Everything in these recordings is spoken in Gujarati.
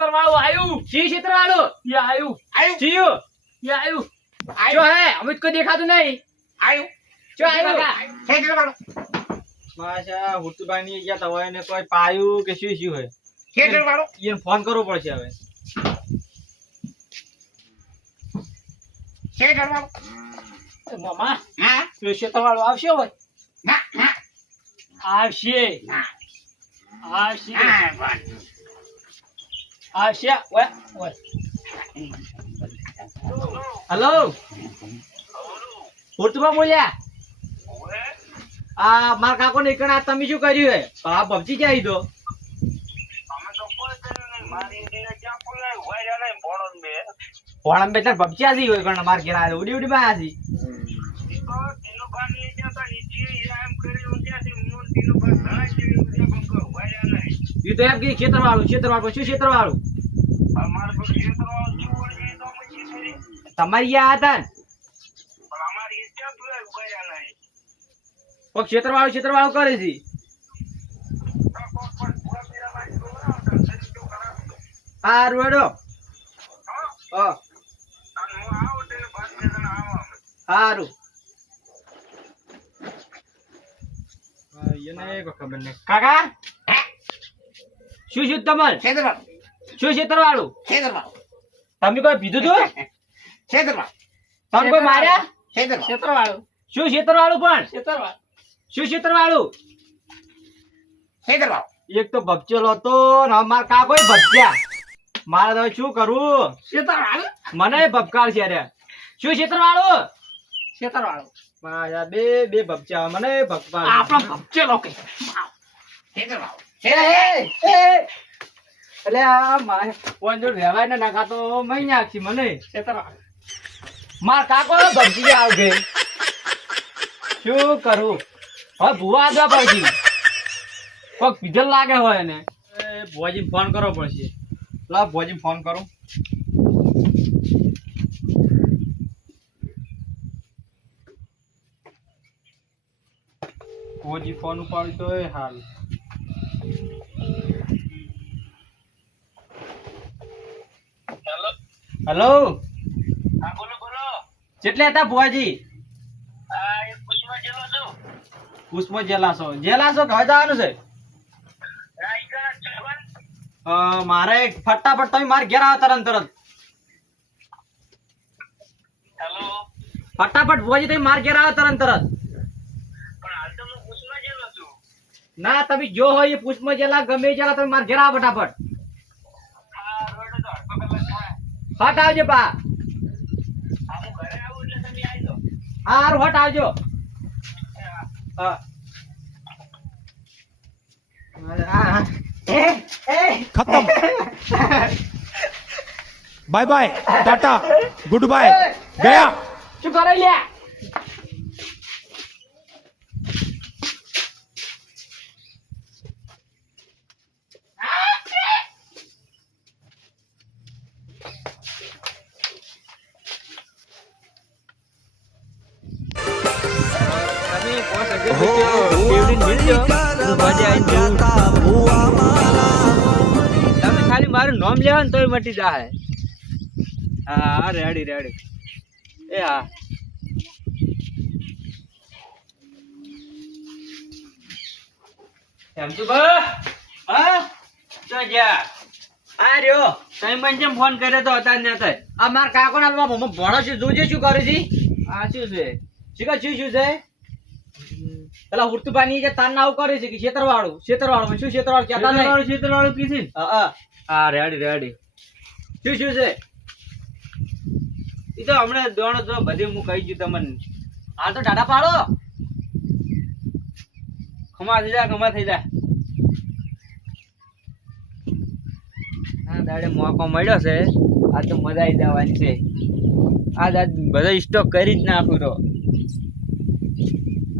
પેલું વાળું આવ્યું સી શું છેતરવાળું એ આવ્યું આવ્યું શું એ આવ્યું શું હે અમિત કોઈ દેખાતું નહીં. આવ્યું શું આવ્યું કાકા. છેતરવાળો માશા હુતુબાની ગયા તો ને કોઈ પાયું કે શું શું હોય? છેતરવાળો એને ફોન કરવો પડશે હવે. છેતરવાળો એ મામા હા? વાળું આવશે હોય ના ના. આવશે. આવશે આવશે ઓય ઓય. હલો. હુરતુબા બોલ્યા? આ મારા કાકો ને એકણ તમે શું કર્યું હે? આ પબજી ક્યાં તો? ભોળામ બેટા પબજી આજી હોય કણ માર ઘેર ઉડી ઉડી માં આજી તો એમ કે ખેતર વાળું ખેતર વાળું શું ખેતર વાળું તમારી યા હતા ને કોક ખેતર વાળું ક્ષેત્ર વાળું કરે છે. હારું હા? રોડો સારું ખબર નહીં કાકા? શું શું તમારે? શું ખેતર વાળું છેતરવાળો તમે કોઈ પીધું તું છેતરવાળો તમે કોઈ માર્યા? ખેતર ખેતર વાળું શું ખેતર વાળું પણ? ખેતર વાળું શું ખેતર વાળું છેતરવાળો એક તો ભપચેલો હતો ને કા કોઈ ભપચ્યા મારે તો શું કરવું ખેતર વાળું મને ભપકાર છે રે. શું ખેતર વાળું ખેતર વાળું મારા બે બે ભપચ્યા મને ભપકાર આપણો ભપચેલો કે ખેતર વાળું એ, એ. એટલે આ જો રહેવાય ને નાખા તો મહી નાખી મને. માર કાકો ભપજી આવજે. શું કરું? હવે ભૂવા આગળ પડશે. કોક પીધલ લાગે હોય ને એ ભુવાજીને ફોન કરવો પડશે. લા ભોજી ફોન કરું. ભુવાજી ફોન ઉપાડી તો હાલ. હેલો? બોલો કેટલે હતા ભુવાજી? પુષ્પ જેલા જેલાસો. જેલા છો? હવે જવાનું છે મારે ફટાફટ તમે મારે ઘેર આવો તરત તરત. ફટાફટ ભુવાજી તમે મારે ઘેર આવો તરત તરત. ના તમે જો હોય એ પુષ્પ જેલા ગમે જેલા તમે મારે ઘેર આવો ફટાફટ. હોટ આવજો પા. હાર હોટ આવજો. ખતમ. Bye bye Tata. Good bye. ગયા. શું કરે લ્યા? તમે ખાલી મારું નામ લેવા ને તોય મટી જાય હા રેડી રેડી. એ હા. ફોન કર્યો તો હતા ને હતા આ મારા કાકો ભણો છે, જોજે શું કરે છે? આ શું છે? શું શું છે? પેલા હુરતુબાની જે તાન નાવ કરે છે કે ખેતર વાળું ખેતર વાળું શું ખેતર વાળું કહેતા નહીં? છેતરવાળું કીધું? હા, હા. રેડી રેડી શું શું છે? એ તો હમણાં દોણો તો બધે હું કહી ગયું તમને. હાલ તો ટાટા પાડો. ખમા થઈ જા ખમા થઈ જા. હા દાડે મોકો મળ્યો છે. આ તો મજા આવી જવાની છે. આ દાદ બધા સ્ટોક કરી જ નાખું તો.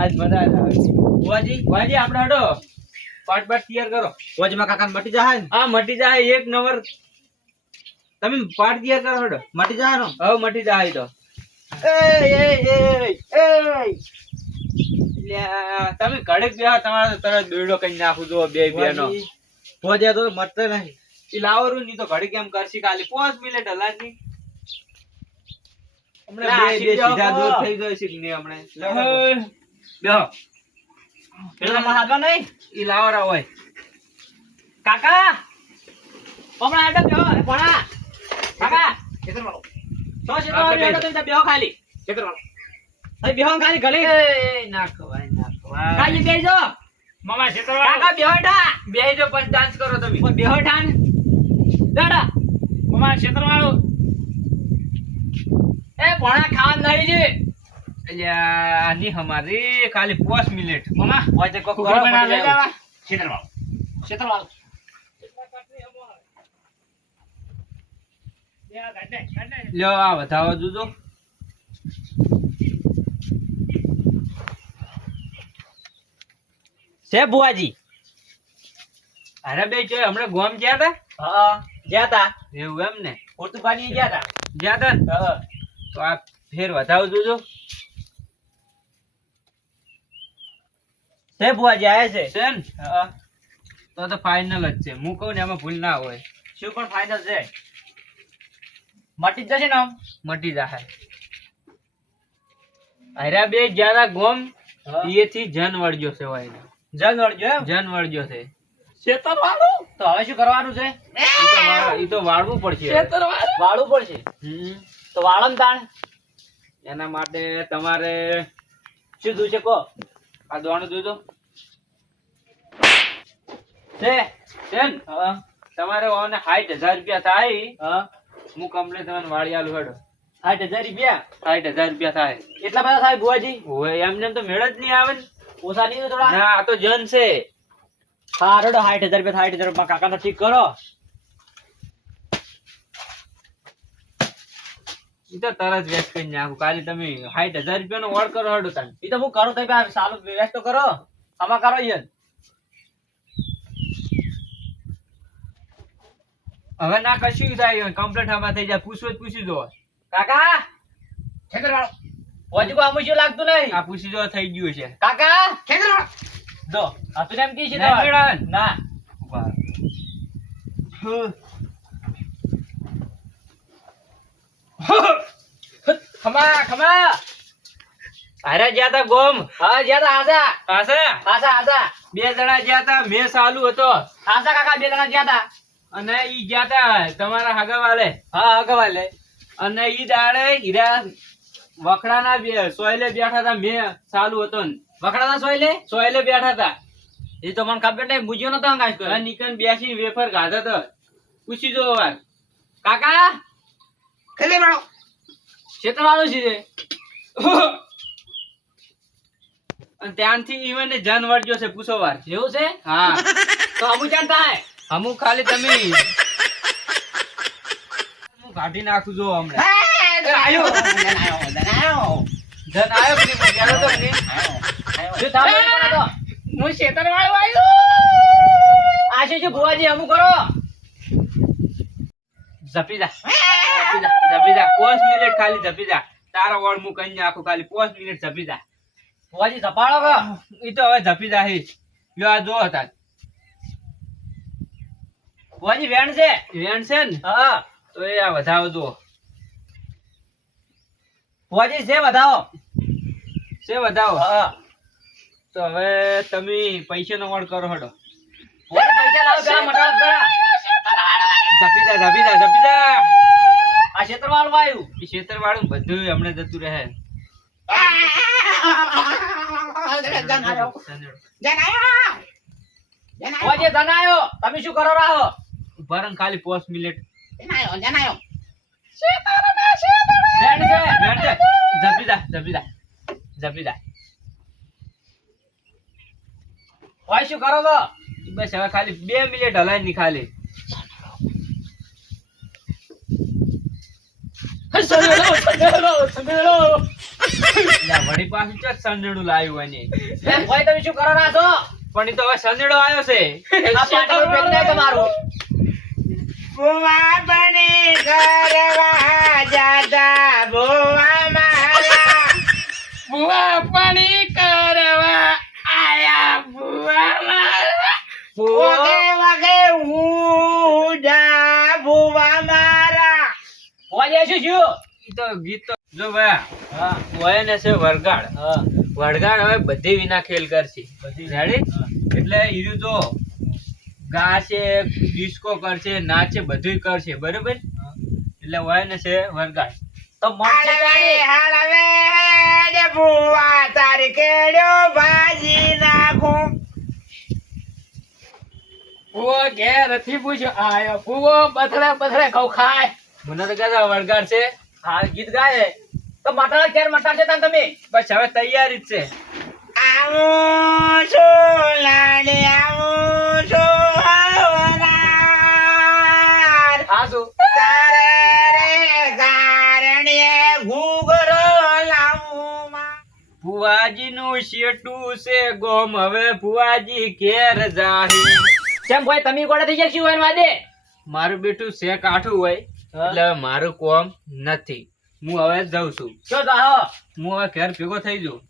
આજ મજા આવે બુઆજી ભાજી આપણે હડો. પાટ પાટ તૈયાર કરો. બુઆજીમાં કાકા મટી જાય ને? હા મટી જાય એક નંબર. તમે પાટ તૈયાર કરો હડો. મટી જાય નો હવે મટી જાય તો. તમે કડક બેહો તમારા તરત દોડો કઈ નાખું જો બે બે નો ભોજે તો મરતો નહીં. એ લાવો રૂ ની તો ઘડી એમ કરશી ખાલી પાંચ મિનિટ હલાતી હમણાં બે બે સીધા. દૂર થઈ ગયો છે ને નહીં હમણાં? બેહો. પેલા માં હાથમાં નહીં ઈ લાવરા હોય. કાકા! હમણાં આડો બેહો ભણા. કાકા! ખેતર વાળો તો છે તો તમે બેહો ખાલી. ખેતર વાળો અહીં બેહો ખાલી ગળી એ ના ખવાય ના ખવાય કાજી બેહજો મામા ખેતર વાળો કાકા બેહો ઠા બેહજો પણ ડાન્સ કરો તમે. બેહો ઠાન. દાડા મામા ખેતર વાળો એ ભણા ખાવા નહીં છે આની હમારી ખાલી પાંચ મિનિટ. મામા તો કોક કરો બના લઈ આ ગાંડે, ગાંડે. લ્યો આ વધાવો દૂધો છે બુઆજી અરે બે જો હમણાં ગોમ ગયા તા? હા. ગયા તા. એવું એમ ને? પોર્તુગાલી ગયા તા. ગયા તા? ને? હા. તો આ ફેર વધાવો દૂધો છે બુઆજી આયા છે? છે ને તો તો ફાઇનલ જ છે. હું કહું ને એમાં ભૂલ ના હોય. શું પણ ફાઇનલ છે? મટી જશે ને આમ? મટી જશે અરે બે જ્યાદા ગોમ. એથી જન વળજો છે હોય જન વળજો જન વળજો છે. ખેતર વાળો? તો હવે શું કરવાનું છે? એ! તો વાળવું પડશે. ખેતર વાળો? વાળું પડશે. તો વાળન તાણ? એના માટે તમારે શું છે કહો? આ દોણું દૂધો છે. છે તમારે ઓને સાઠ હજાર રૂપિયા થાય. હું. કમ્પ્લેટ તમને વાળી આલું હેડો. સાઠ હજાર રૂપિયા? સાઠ હજાર રૂપિયા થાય. એટલા બધા થાય બુઆજી હોય એમને તો મેળ જ નહીં આવે ને. ઓછા નહીં થોડા. ના આ તો જન છે. હા રડો સાઠ હજાર રૂપિયા સાઠ હજાર રૂપિયા કાકાનો ઠીક કરો. ઈ તો તરત વેસ્ટ કરી નાખું. કાલે તમે સાઠ હજાર રૂપિયાનો ઓર્ડ કરો હડો તમે એ તો હું કરો તમે સારું વેસ્ટ તો કરો. આમાં કરો યાર હવે ના કશું થાય કમ્પ્લેટ હમણાં થઈ જાય. પૂછો જ પૂછી દો કાકા? ખેતર વાળો હજુ આમ શું લાગતું નહીં? આ પૂછી જો થઈ ગયું છે. કાકા? ખેતર વાળો જો આ તું એમ કી છે ના. ખમા ખમા. અરે જ્યાં તા ગોમ. હા જ્યાં તા આજા. પાછા આસા આસા બે જણા જ્યાં તા મેં ચાલુ હતો. આસા કાકા બે જણા જ્યાં તા. અને ઈ ગયા તા તમારા હગાવાલે. હા અગવા લે અને ઈ દાડે હીરા વખડાના બે સોયલે બેઠા હતા મેં ચાલુ હતો ને. વખડાના સોયલે? સોયલે બેઠા હતા એ તો મને ખબર નહીં બુજ્યો નતો અંગાશ અને નીકળ બેસી વેફર ખાધા તો. પૂછી જો વાર. કાકા? ખેતર વાળો ક્ષેત્ર વાળું છે અને ત્યાંથી ઈવન જન વળજો છે પૂછો વાર. એવું છે? હા. તો અમુ ચાર થાય. અમુક ખાલી તમે હું કાઢી નાખું જો હમણાં. આયો. આયો આયો આયો. કે? તો તો? હું વાળો બુવાજી અમુ કરો? જા જા પાંચ મિનિટ ખાલી ઝપી જા તારા વોર્ડ હું કઈ નાખું ખાલી. પાંચ મિનિટ જપી જા બુવાજી ધપાડો કે? ઈ તો હવે જપી જા હી. લ્યો આ જો હતા બુવાજી વેણ છે? વેણ છે ને? હા. તો એ આ વધાવો જો બુવાજી છે વધાવો? છે વધાવો? હા. તો હવે તમે પૈસાનો વોર્ડ કરો હડો. પૈસા લાવો પેલા મટાડ કરા ઝપી જા ઝપી જા ઝપી જા. આ ક્ષેત્ર વાળું આવ્યું એ ક્ષેત્ર વાળું બધું હમણે જતું રહે. જન આયો. જન આયો. જન આયો. બુવાજી ધન આવ્યો તમે શું કરો રાહો? ભરણ ખાલી પાંચ મિનિટ. જન આયો જન આયો વેણ છે વેણ છે. ઝપી જા ઝપી જા ઝપી જા ભાઈ શું કરો તો બસ હવે ખાલી બે મિનિટ હલાયની ખાલી. વળી પાછું ચોક સંદેડું લાવ્યું હોય ને તમે શું કરો છો? પણ તો હવે સંદેડો આવ્યો છે. આ કુવા જો ભાઈ હા. વયને છે વરગાડ હા. વરગાડ હવે બધી વિના ખેલ કરશે. બધી એટલે ઈરુ જો ગાશે ડિસ્કો કરશે નાચે બધું કરશે. બરોબર? એટલે હોય ને છે વરગાડ તો ભૂવા તારી કેડ્યો ભાજી નાખું. ઘેર પૂછ્યો. આયો ફૂવો બથડે બથડે ઘઉં ખાય. મને તો કહેતા છે. હા ગીત ગાય. તો મટાડા ક્યારે મટાડશે તમે. બસ હવે તૈયારી જ છે. આવું નું શેટું છે ગોમ હવે ફુવાજી ઘેર જાહી. કેમ ભાઈ તમે કોડે થઈ જશે હોય વાદે? મારું બેટું છે કાઠું હોય એટલે મારું કોમ નથી. હું હવે જઉં છું. તો જાહો. હું હવે ઘેર ભેગો થઈ જઉં.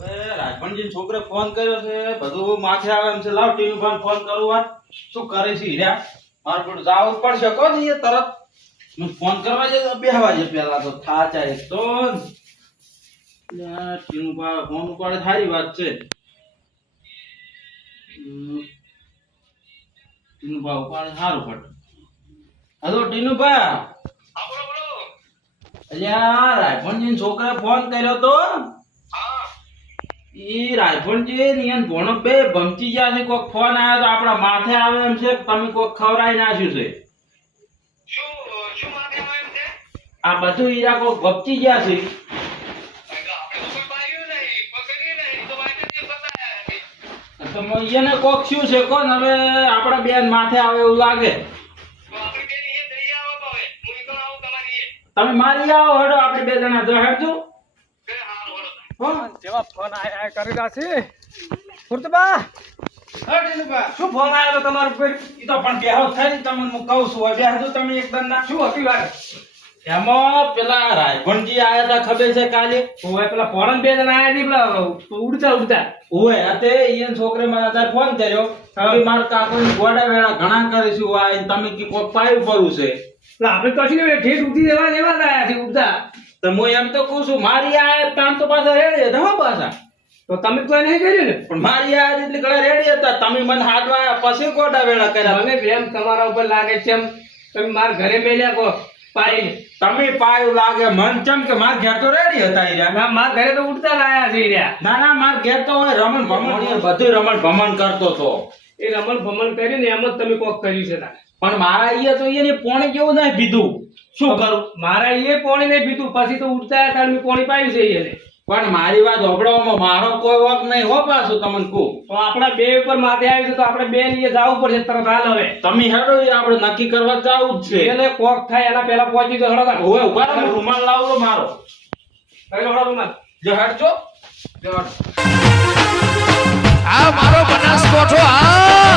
રાજભણજી છોકરે ફોન કર્યો છે બધું માથે આવે એમ છે લાવ ટીવી પર ફોન કરું વાત. શું કરે છે હીરા મારે પણ જાવું પડશે. કો ને તરત. હું ફોન કરવા જતો બેહવા જે પેલા તો. થાચા એક તો. ફોન ઉપાડે સારી વાત છે. ટીનુભા ઉપાડે સારું પડે. હલો ટીનુભા અલ્યા રાયફણજી છોકરા ફોન કર્યો તો. ઈ રાયફણજી ને ઈયન ભોણો બે ભમચી ગયા છે કોક ફોન આવ્યો તો આપણા માથે આવે એમ છે તમે કોક ખવરાઈ નાખ્યું છે. આ બધું ઈરા કોક ભપચી ગયા છે. તો મ- કોક શું છે કોણ? હવે આપણા બેન માથે આવે એવું લાગે. તમે મારી આવો હડો આપણે બે જણા જો હેડજો જેવા ફોન આયા કરી રહ્યા છે. ફુરતબા શું ફોન આવ્યો તો તમારો કોઈ? ઈ તો પણ બેહો થઈ તમને હું કહું છું. હવે બેહજો તમે એકદમ ના. શું હતી વાત? એમાં પેલા રાયભણજી આયા તા ખબર છે કાલે? ઓય પેલા ફોરન બે જણા આયા હતી પેલા ઉડતા ઉડતા. ઓય ઈયન છોકરે મને અત્યારે ફોન કર્યો. કે મારા કાકોની ગોડા વેળા ઘણા કરીશું. છે આ તમે કી કોક પાયું પડું છે. એટલે આપણે કશું નહીં ઠેઠ ઉઠી જવા જેવા જ આયા છે ઉડતા. તો હું એમ તો કહું છું મારી આ તાણ તો પાછા રેડી હતા હો પાછા. તો તમે તો નહીં કર્યું ને? પણ મારી આ એટલે ઘણા રેડી હતા. તમે મને હાથવા પછી કોટા વેળા કર્યા. મને બેમ તમારા ઉપર લાગે છે એમ તમે મારા ઘરે મેલ્યા કો પાઈ. તમે પાયું લાગે મન ચમ કે માર ઘેર તો રેડી હતા ઈ રહ્યા. ના મારા ઘરે તો ઉડતા લાયા છે ઈ રહ્યા. ના ના માર ઘેર તો હોય રમણ ભમણ બધું રમણ ભમણ કરતો તો એ રમણ ભમણ કરીને એમ જ તમે કોક કર્યું છે પણ મારા અહીંયા તો એને પોણે કેવું થાય પીધું શું કરું? મારા એ પોણી ને પીધું. પછી તો ઉડતા હતા પોણી પાયું છે એને પણ મારી વાત હોબળવામાં મારો કોઈ વોક નહીં હો પાછું તમને કહું. તો આપણા બે ઉપર માથે આવી છે તો આપણે બે ને જવું પડશે. તરત હાલ હવે. તમે હેડો આપણે નક્કી કરવા જવું જ છે. એટલે કોક થાય એના પહેલા પહોંચી તો હડો હવે ઊભા રૂમાલ લાવો મારો. હેડો રૂમાલ. જો હેડજો. જો આ મારો બનાસકોઠો આ